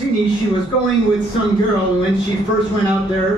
teeny, she was going with some girl when she first went out there.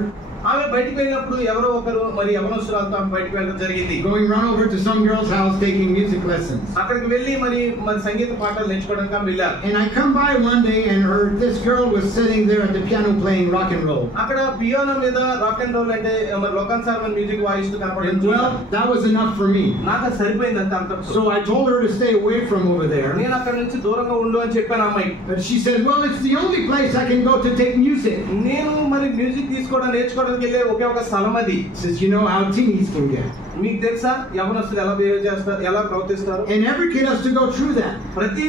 ఆమె బయటికి వెళ్ళినప్పుడు ఎవరో ఒకరు మరి యవనస్తురాలతో ఆమె బయటికి వెళ్ళడం జరిగింది. Going run over to some girl's house taking music lessons. అక్కడికి వెళ్ళి మరి సంగీత పాఠాలు నేర్చుకోవడానికి ఆమె వెళ్ళారు. And I come by one day and this girl was sitting there at the piano playing rock and roll. అక్కడ పియానో మీద రాక్ అండ్ రోల్ అంటే మరి లోకన్ సార్మన్ మ్యూజిక్ వాయిస్తూ కనపడడం. Well, that was enough for me. నాకు అది సరిపోయింది అంత. So I told her to stay away from over there. నేను అక్కడ నుంచి దూరంగా ఉండు అని చెప్పాను అమ్మాయి. But she said, well, it's the only place I can go to take music. నేను మరి మ్యూజిక్ తీసుకోవడం నేర్చుకోవడానికి వెళ్ళే ఒకే ఒక స్థలం అది. Says, you know how teenies can get. మీకు తెలుసా యవనస్తులు ఎలా బిహేవ్ చేస్తారు, ఎలా ప్రవర్తిస్తారు? And every kid has to go through that. ప్రతి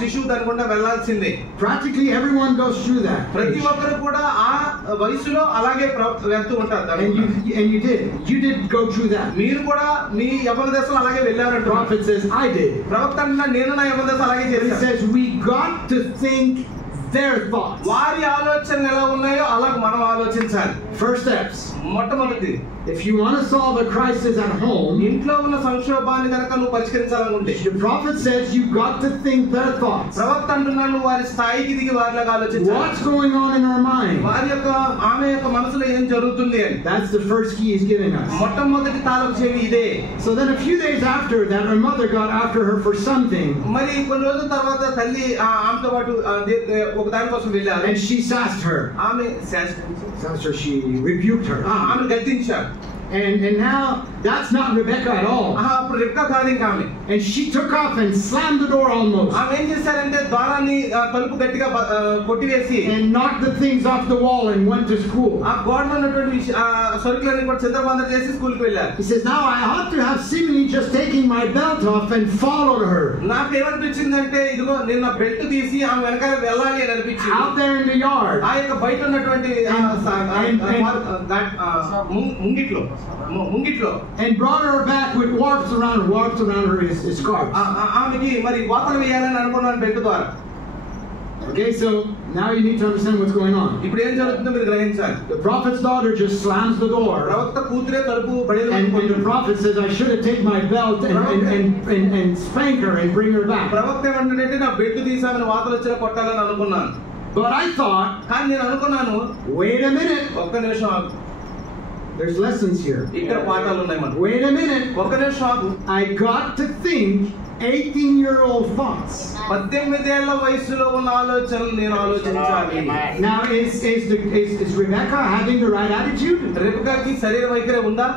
శిశువు దాని గుండా వెళ్ళాల్సిందే. Practically everyone goes through that. ప్రతి ఒక్కరు కూడా ఆ వయసులో అలాగే వెళ్తూ ఉంటారు. And you did. You did go through that. మీరు కూడా మీ యవన దశలో అలాగే వెళ్ళారంట. Prophet says, I did. ప్రవక్త అంటున్నాడు, నేను నా యవన దశ అలాగే చేశాను. He says we got to think their thoughts. వారి ఆలోచనలు ఎలా ఉన్నాయో అలా మనం ఆలోచించాలి. First steps. మొట్టమొదటి, if you want to solve a crisis at home, ఇంట్లో ఉన్న సంక్షోభాన్ని కనుక నువ్వు పరిష్కరించాలనుకుంటే, the prophet says you got to think their thoughts. ప్రవక్త అంటున్నాడు వారి స్థాయికి దిగి వారిలాగా ఆలోచించాలి. What's going on in our mind? వారి యొక్క ఆమె యొక్క మనసులో ఏం జరుగుతుంది అని. That's the first key he's giving us. మొట్టమొదటి తాళం చెవి ఇదే. So then a few days after that, her mother got after her for something. మరి కొన్ని రోజుల తర్వాత తల్లి ఆమెతో పాటు ఒక దాని కోసం వెళ్ళారు. And she sassed her. ఆమె Sassed her. She rebuked her. ఆమె గద్దించారు. And now that's not Rebecca at all. అప్పుడు రెబెక్కా కాదు ఇంకా ఆమె. And she took off and slammed the door almost. ఆమె ఏం చేశారంటే ద్వారాన్ని తలుపు గట్టిగా కొట్టివేసి and knocked the things off the wall and went to school. ఆ గోడలో ఉన్నటువంటి సరుకులన్నీ కూడా చిందరవందర చేసి స్కూల్కి వెళ్ళారు. He says, now I ought to have seemingly just taken my belt off and followed her. నాకు ఏమనిపించిందంటే ఇదిగో నేను నా బెల్ట్ తీసి ఆమె వెనకాల వెళ్ళాలి అని అనిపించింది. Out there in the yard. ఆ యొక్క బయట ఉన్నటువంటి ముంగిట్లో and brought her back with warps around her his scarf. ఆమెకి మరి వాతలు వేయాలని అనుకున్నాను బెల్ట్ ద్వారా. Okay, so now you need to understand what's going on. ఇప్పుడు ఏం జరుగుతుందో మీరు గ్రహించాలి. The prophet's daughter just slams the door. ప్రవక్త కూతురే తలుపు బడిలో and the prophet says, I should have taken my belt and spank her and bring her back. ప్రవక్త ఏమంటాడంటే నా బెల్ట్ తీసామని వాతలు వచ్చిన కొట్టాలని అనుకున్నాను. But I thought, కానీ నేను అనుకున్నాను, wait a minute. ఒక్క నిమిషం ఆగు. There's lessons here. ఇక్కడ పాఠాలు ఉన్నాయి మనకు. Wait a minute. ఒక్క నిమిషం ఆగు. I got to think 18-year-old thoughts. 18 ఏళ్ల వయసులో ఉన్న ఆలోచనలు నేను ఆలోచించాలి. Now is Rebecca having the right attitude? రెబెక్కాకి శరీర వైఖరి ఉందా?